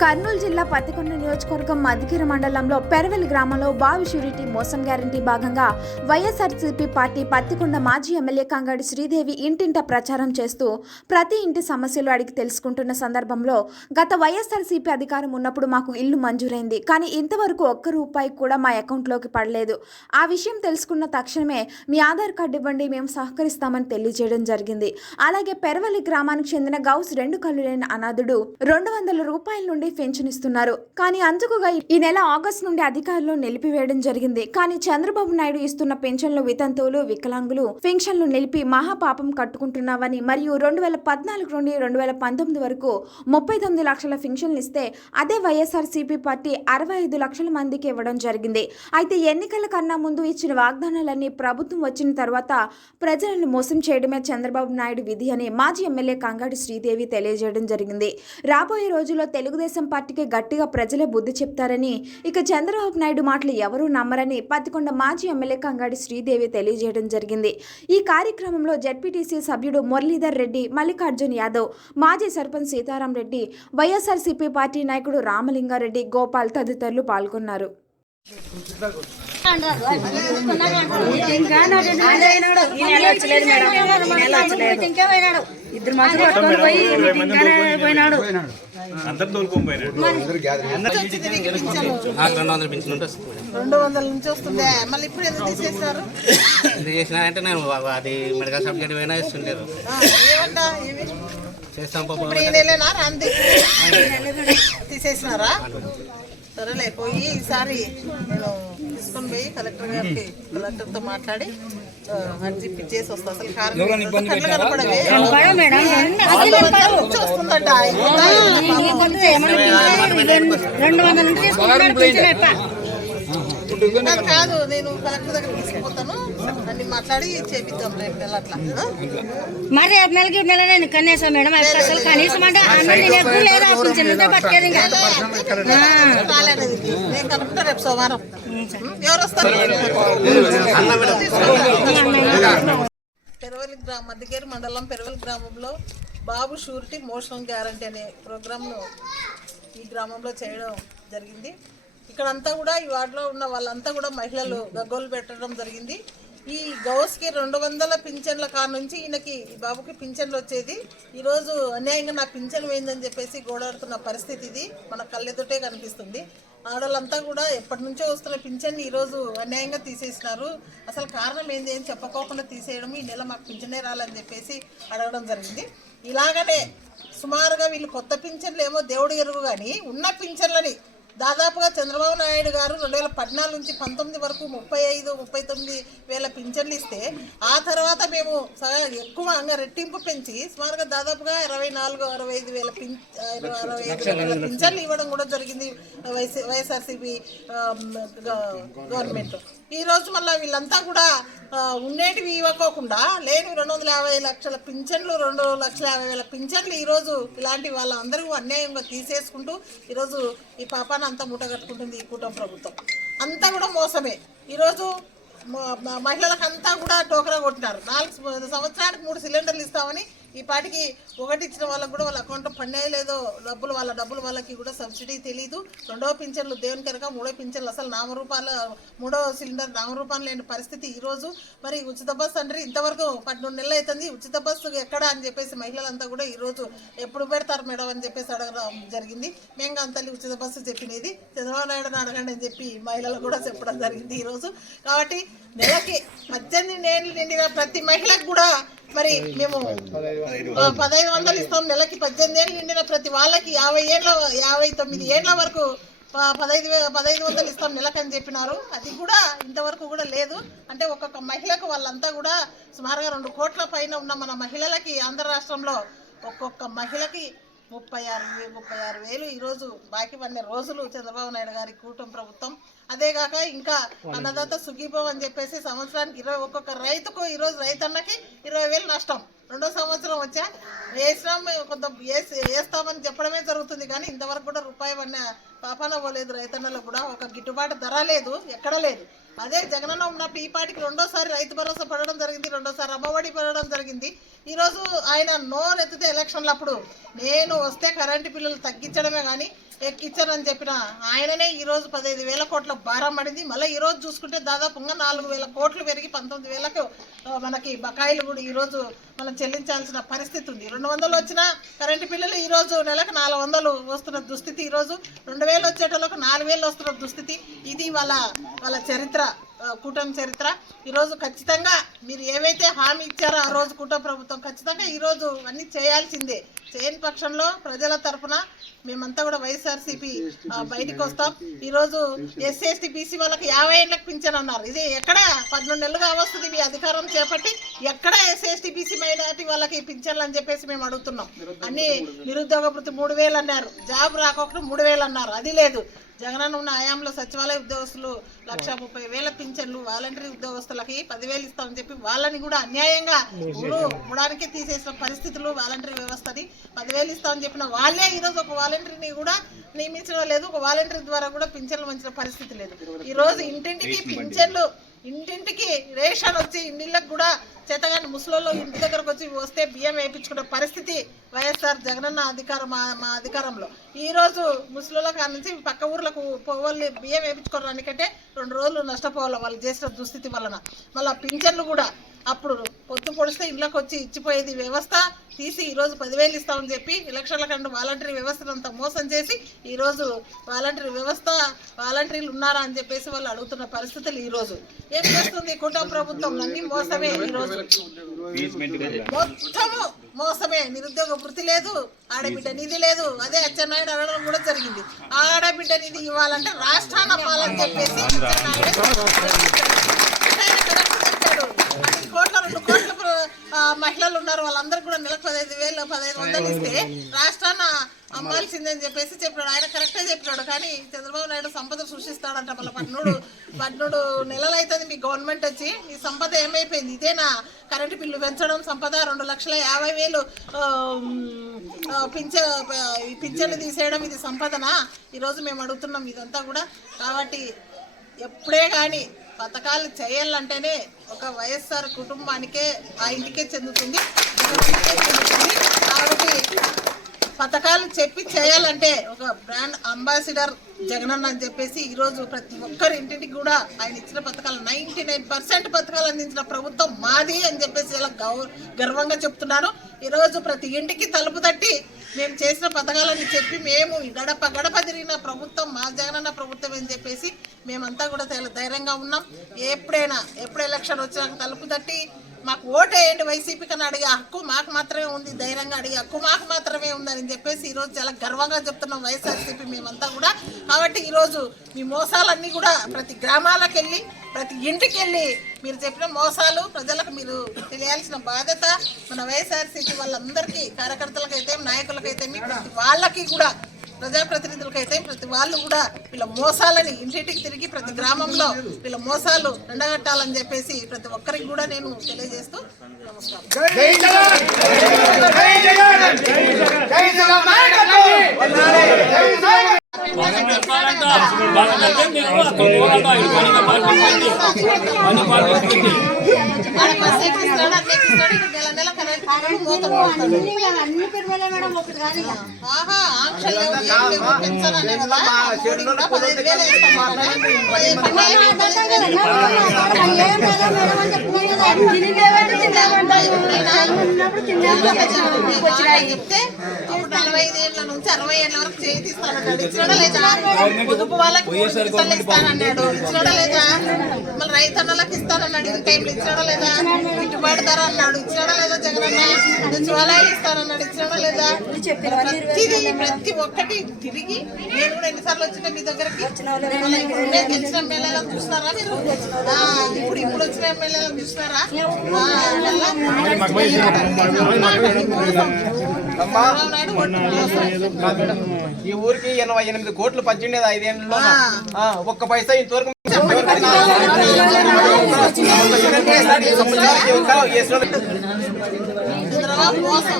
కర్నూలు జిల్లా పత్తికొండ నియోజకవర్గం మధికిర మండలంలో పెరవెల్ గ్రామంలో బావి షూరిటీ మోసం గ్యారంటీ భాగంగా వైఎస్ఆర్సీపీ పార్టీ పత్తికొండ మాజీ ఎమ్మెల్యే కంగాడి శ్రీదేవి ఇంటింట ప్రచారం చేస్తూ ప్రతి ఇంటి సమస్యలు అడిగి తెలుసుకుంటున్న సందర్భంలో గత వైఎస్ఆర్సీపీ అధికారం ఉన్నప్పుడు మాకు ఇల్లు మంజూరైంది, కానీ ఇంతవరకు ఒక్క రూపాయి కూడా మా అకౌంట్లోకి పడలేదు. ఆ విషయం తెలుసుకున్న తక్షణమే మీ ఆధార్ కార్డు ఇవ్వండి, మేము సహకరిస్తామని తెలియజేయడం జరిగింది. అలాగే పెరవెల్ గ్రామానికి చెందిన గౌస్ 2 కళ్ళు లేని అనాథుడు 200 రూపాయల నుండి పెన్షన్ ఇస్తున్నారు, కానీ అందుకుగా ఈ నెల ఆగస్టు నుండి అధికారులు నిలిపివేయడం జరిగింది. కానీ చంద్రబాబు నాయుడు ఇస్తున్న పెన్షన్లు వితంతువులు వికలాంగులు పెన్షన్లు నిలిపి మహాపాపం కట్టుకుంటున్నావని మరియు 2014 నుండి 2019 వరకు 39 లక్షల పెన్షన్లు ఇస్తే అదే వైఎస్ఆర్సీపీ పార్టీ 65 లక్షల మందికి ఇవ్వడం జరిగింది. అయితే ఎన్నికల కన్నా ముందు ఇచ్చిన వాగ్దానాలన్నీ ప్రభుత్వం వచ్చిన తర్వాత ప్రజలను మోసం చేయడమే చంద్రబాబు నాయుడు విధి అని మాజీ ఎమ్మెల్యే కంగాడి శ్రీదేవి తెలియజేయడం జరిగింది. రాబోయే రోజుల్లో తెలుగుదేశం పార్టీకి గట్టిగా ప్రజలే బుద్ధి చెప్తారని, ఇక చంద్రబాబు నాయుడు మాటలు ఎవరూ నమ్మరని పత్తికొండ మాజీ ఎమ్మెల్యే కంగాడి శ్రీదేవి తెలియజేయడం జరిగింది. ఈ కార్యక్రమంలో జెడ్పీటీసీ సభ్యుడు మురళీధర్ రెడ్డి, మల్లికార్జున్ యాదవ్, మాజీ సర్పంచ్ సీతారాం రెడ్డి, వైఎస్ఆర్సీపీ పార్టీ నాయకుడు రామలింగారెడ్డి, గోపాల్ తదితరులు పాల్గొన్నారు. ఇద్దరు మాత్రం పోయి పోయినాడు. 200 నుంచి వస్తుందే, మళ్ళీ ఇప్పుడు ఎందుకు తీసేసినారు? ఎందుకు చేసినారంటే నేను అది మెడికల్ షాప్ గడి పోయినా ఇస్తుంటారు. ఏమంటా చేస్తాం ఇప్పుడు ఈ నెలేనా రాంది తీసేసినారా? సరేలే, పోయి ఈసారి నేను తీసుకొని పోయి కలెక్టర్తో మాట్లాడి అర్జీ పిచ్చేసి వస్తా. అసలు కనపడవే వస్తుందట. 200 కాదు, నేను కలెక్టర్ దగ్గర తీసుకుపోతాను, అన్ని మాట్లాడి చేపిద్దాం రేపు నెల అట్లా. మరి నెలకి నెల కనీసం మేడం అసలు కనీసం అంటే బతికేది రాలేదు. నేను కలుపుతా రేపు సోమవారం. ఎవరు వస్తారు? పెరవెల్ మధ్యకేరు మండలం పెరవెల్ గ్రామంలో బాబు షూరిటీ మోషన్ గ్యారంటీ అనే ప్రోగ్రామ్ను ఈ గ్రామంలో చేయడం జరిగింది. ఇక్కడంతా కూడా ఈ వార్డులో ఉన్న వాళ్ళంతా కూడా మహిళలు గగ్గోలు పెట్టడం జరిగింది. ఈ గౌస్కి 200 పింఛన్ల కాడ నుంచి ఈయనకి ఈ బాబుకి పింఛన్లు వచ్చేది. ఈరోజు అన్యాయంగా నా పింఛన్ పోయిందని చెప్పేసి గోడాడుతున్న పరిస్థితి ఇది మన కళ్ళెదుటే కనిపిస్తుంది. ఆడవాళ్ళంతా కూడా ఎప్పటి నుంచో వస్తున్న పింఛన్ని ఈరోజు అన్యాయంగా తీసేసినారు. అసలు కారణం ఏంది అని చెప్పకోకుండా తీసేయడం, ఈ నెల మాకు పింఛనే రాలని చెప్పేసి అడగడం జరిగింది. ఇలాగనే సుమారుగా వీళ్ళు కొత్త పింఛన్లు ఏమో దేవుడు ఎరుగు, కానీ ఉన్న పింఛన్లని దాదాపుగా చంద్రబాబు నాయుడు గారు 2014 నుంచి 19 వరకు 35-39 వేల పింఛన్లు ఇస్తే, ఆ తర్వాత మేము ఎక్కువ రెట్టింపు పెంచి సుమారుగా దాదాపుగా 64-65 వేల పింఛన్లు ఇవ్వడం కూడా జరిగింది వైఎస్ఆర్సీపీ గవర్నమెంట్. ఈరోజు మళ్ళీ వీళ్ళంతా కూడా ఉండేటివి ఇవ్వకోకుండా లేని 250 లక్షల పింఛన్లు, 2,50,000 పింఛన్లు ఈరోజు ఇలాంటి వాళ్ళందరూ అన్యాయంగా తీసేసుకుంటూ ఈరోజు ఈ పాపాన్ని అంతా మూటగట్టుకుంటుంది ఈ కూటమి ప్రభుత్వం. అంతా కూడా మోసమే. ఈరోజు మహిళలకు అంతా కూడా టోకరా కొట్టినారు. 4 సంవత్సరానికి 3 సిలిండర్లు ఇస్తామని ఈ పాటికి ఒకటి ఇచ్చిన వాళ్ళకు కూడా వాళ్ళ అకౌంట్లో పడినాయో లేదో డబ్బులు, వాళ్ళ డబ్బులు వాళ్ళకి కూడా సబ్సిడీ తెలియదు. 2వ పింఛన్లు దేవుని కనుక, 3వ పింఛన్లు అసలు నామరూపాలు, 3వ సిలిండర్ నామరూపాలు లేని పరిస్థితి ఈరోజు. మరి ఉచిత బస్సు అంటే ఇంతవరకు 12 నెలలు అవుతుంది, ఉచిత బస్సు ఎక్కడ అని చెప్పేసి మహిళలంతా కూడా ఈరోజు ఎప్పుడు పెడతారు మేడం అని చెప్పేసి అడగడం జరిగింది. మేము అంతల్లి ఉచిత బస్సు చెప్పినది చంద్రబాబు నాయుడుని అడగండి అని చెప్పి మహిళలకు కూడా చెప్పడం జరిగింది ఈరోజు. కాబట్టి నెలకి 18 ఏళ్ళు నిండిన ప్రతి మహిళకు కూడా మరి మేము 1500 ఇస్తాం. నెలకి 18 ఏళ్ళు నిండిన ప్రతి వాళ్ళకి 59 ఏళ్ళ వరకు 1500 ఇస్తాం నెలకని చెప్పినారు. అది కూడా ఇంతవరకు కూడా లేదు. అంటే ఒక్కొక్క మహిళకు వాళ్ళంతా కూడా సుమారుగా 2 కోట్ల పైన ఉన్న మన మహిళలకి ఆంధ్ర రాష్ట్రంలో ఒక్కొక్క మహిళకి 36,000 ఈరోజు బాకీ పడిన రోజులు చంద్రబాబు నాయుడు గారి కూటమి ప్రభుత్వం. అదేగాక ఇంకా అన్నదాత సుఖీభవ్ అని చెప్పేసి సంవత్సరానికి ఒక్కొక్క రైతుకు ఈరోజు రైతన్నకి 20,000 నష్టం. 2వ సంవత్సరం వచ్చా వేసినాం, కొంత వేస్తామని చెప్పడమే జరుగుతుంది, కానీ ఇంతవరకు కూడా రూపాయి పడిన పాపాన పోలేదు. రైతన్నలకు కూడా ఒక గిట్టుబాటు ధర లేదు, ఎక్కడ లేదు. అదే జగనన్న ఉన్నప్పుడు ఈ పాటికి రెండోసారి రైతు భరోసా పడడం జరిగింది, రెండోసారి అమ్మఒడి పడడం జరిగింది. ఈరోజు ఆయన నోరెత్తితే ఎలక్షన్లప్పుడు నేను వస్తే కరెంటు బిల్లులు తగ్గించడమే కానీ ఎక్కించానని చెప్పిన ఆయననే ఈరోజు 15,000 కోట్ల భారం పడింది. మళ్ళీ ఈరోజు చూసుకుంటే దాదాపుగా 4,000 కోట్లు పెరిగి 19,000కు మనకి బకాయిలు కూడా ఈరోజు మనం చెల్లించాల్సిన పరిస్థితి ఉంది. 200 వచ్చిన కరెంటు బిల్లులు ఈరోజు నెలకు 400 వస్తున్న దుస్థితి, ఈరోజు 2,000 వచ్చేటోళ్ళకు 4,000 వస్తున్న దుస్థితి. ఇది వాళ్ళ చరిత్ర, కూటమి చరిత్ర. ఈరోజు ఖచ్చితంగా మీరు ఏవైతే హామీ ఇచ్చారో ఆ రోజు కూటమి ప్రభుత్వం ఖచ్చితంగా ఈరోజు అన్నీ చేయాల్సిందే. చేయని పక్షంలో ప్రజల తరఫున మేమంతా కూడా వైఎస్ఆర్సీపీ బయటికి వస్తాం. ఈరోజు ఎస్సీ ఎస్టీ బీసీ వాళ్ళకి 50 ఏళ్ళకి పింఛన్ అన్నారు. ఇది ఎక్కడ 12 నెలలుగా వస్తుంది మీ అధికారం చేపట్టి, ఎక్కడ ఎస్సీ ఎస్టీ బీసీ మైనారిటీ వాళ్ళకి పింఛన్లు అని చెప్పేసి మేము అడుగుతున్నాం. అన్ని నిరుద్యోగ భృతి 3,000 అన్నారు, జాబ్ రాకపోతే 3,000 అన్నారు, అది లేదు. జగనన్న ఉన్న హయాంలో సచివాలయ ఉద్యోగస్తులు 1,30,000 పింఛన్లు, వాలంటరీ ఉద్యోగస్తులకి 10,000 ఇస్తామని చెప్పి వాళ్ళని కూడా అన్యాయంగా మూడానికే తీసేసిన పరిస్థితులు. వాలంటరీ వ్యవస్థని 10,000 ఇస్తామని చెప్పిన వాళ్ళే ఈరోజు ఒక వాలంటరీని కూడా నియమించడం లేదు, ఒక వాలంటరీ ద్వారా కూడా పింఛన్లు మంచిన పరిస్థితి లేదు. ఈరోజు ఇంటింటికి పింఛన్లు, ఇంటింటికి రేషన్ వచ్చి ఇంటిళ్ళకి కూడా చేతగాని ముసలోళ్ళు ఇంటి దగ్గరకు వచ్చి వస్తే బియ్యం వేయించుకునే పరిస్థితి వైఎస్ఆర్ జగనన్న మా అధికారంలో. ఈరోజు ముసలోళ్ళ కాడ నుంచి పక్క ఊర్లకు పోవాలి బియ్యం వేయించుకోవడానికంటే 2 రోజులు నష్టపోవాలి వాళ్ళు చేసిన దుస్థితి వలన. మళ్ళీ పింఛన్లు కూడా అప్పుడు పొత్తు పొడిస్తే ఇళ్ళకి వచ్చి ఇచ్చిపోయేది వ్యవస్థ తీసి ఈరోజు 10,000 ఇస్తామని చెప్పి ఎలక్షన్ల కంటే వాలంటరీ వ్యవస్థను అంతా మోసం చేసి ఈరోజు వాలంటీర్లు ఉన్నారా అని చెప్పేసి వాళ్ళు అడుగుతున్న పరిస్థితులు. ఈరోజు ఏం చేస్తుంది కూటమి ప్రభుత్వం? అన్ని మోసమే. ఈరోజు మొత్తము మోసమే. నిరుద్యోగ వృత్తి లేదు, ఆడబిడ్డ నిధి లేదు. అదే అచ్చెన్నాయుడు అడగడం కూడా జరిగింది. ఆడబిడ్డ నిధి ఇవ్వాలంటే రాష్ట్రాన్ని అవ్వాలని చెప్పేసి కోట్ల 2 కోట్ల మహిళలు ఉన్నారు, వాళ్ళందరూ కూడా నెలకు 15,500 ఇస్తే రాష్ట్రాన్ని అమ్మాల్సిందని చెప్పేసి చెప్పాడు. ఆయన కరెక్టే చెప్పాడు. కానీ చంద్రబాబు నాయుడు సంపద సృష్టిస్తాడంట. మళ్ళీ 12 నెలలు అవుతుంది మీ గవర్నమెంట్ వచ్చి, ఈ సంపద ఏమైపోయింది? ఇదేనా కరెంటు బిల్లు పెంచడం సంపద? 2,50,000 పింఛన్లు తీసేయడం ఇది సంపదనా? ఈరోజు మేము అడుగుతున్నాం ఇదంతా కూడా. కాబట్టి ఎప్పుడే కానీ పథకాలు చేయాలంటేనే ఒక వైఎస్ఆర్ కుటుంబానికే, ఆ ఇంటికే చెందుతుంది. కాబట్టి పథకాలు చెప్పి చేయాలంటే ఒక బ్రాండ్ అంబాసిడర్ జగనన్న అని చెప్పేసి ఈరోజు ప్రతి ఒక్కరి ఇంటికి కూడా ఆయన ఇచ్చిన పథకాలు 99% పథకాలు అందించిన ప్రభుత్వం మాది అని చెప్పేసి ఇలా గర్వంగా చెప్తున్నాను. ఈరోజు ప్రతి ఇంటికి తలుపు తట్టి మేము చేసిన పథకాలని చెప్పి మేము గడప తిరిగిన ప్రభుత్వం మా జగనన్న ప్రభుత్వం అని చెప్పేసి మేమంతా కూడా ధైర్యంగా ఉన్నాం. ఎప్పుడు ఎలక్షన్ వచ్చినాక తలుపు తట్టి మాకు ఓటేయండి వైసీపీ కన్నా అడిగే హక్కు మాకు మాత్రమే ఉంది, ధైర్యంగా అడిగే హక్కు మాకు మాత్రమే ఉందని చెప్పేసి ఈరోజు చాలా గర్వంగా చెప్తున్నాం వైఎస్ఆర్సీపీ మేమంతా కూడా. కాబట్టి ఈరోజు మీ మోసాలన్నీ కూడా ప్రతి గ్రామాలకు వెళ్ళి ప్రతి ఇంటికి వెళ్ళి మీరు చెప్పిన మోసాలు ప్రజలకు మీరు తెలియాల్సిన బాధ్యత మన వైఎస్ఆర్సీపీ వాళ్ళందరికీ, కార్యకర్తలకైతే నాయకులకైతే ప్రతి వాళ్ళకి కూడా, ప్రజాప్రతినిధులకైతే ప్రతి వాళ్ళు కూడా వీళ్ళ మోసాలని ఇంటింటికి తిరిగి ప్రతి గ్రామంలో వీళ్ళ మోసాలు ఎండగట్టాలని చెప్పేసి ప్రతి ఒక్కరికి కూడా నేను తెలియజేస్తూ నమస్కారం. చెప్తే 45 ఏళ్ళ నుంచి 60 ఏళ్ళ వరకు చేయిస్తానన్నాడు. ఇచ్చినడా లేదా? పొదుపు వాళ్ళకి ఇస్తానన్నాడు. ఇచ్చినడా లేదా? మళ్ళీ రైతన్నలకు ఇస్తానన్నాడు. ఈ టైంలో ఇచ్చినడా లేదా? గిట్టుబాటు ధర అన్నాడు. ఇచ్చినడా లేదా? జగనన్న సచివాలయాలు ఇస్తానన్నాడు. ఇచ్చినడా లేదా? ప్రతి ఒక్కటి తిరిగి నేను కూడా ఎన్నిసార్లు వచ్చినా మీ దగ్గరకి గెలిచిన ఎమ్మెల్యేలను చూస్తున్నారా మీరు? ఇప్పుడు వచ్చిన ఎమ్మెల్యేలను చూస్తున్నారా? ఈ ఊరికి 88 కోట్లు పంచిండేది 5 ఏళ్ళలో. ఒక్క పైసా ఇంతవరకు మోసం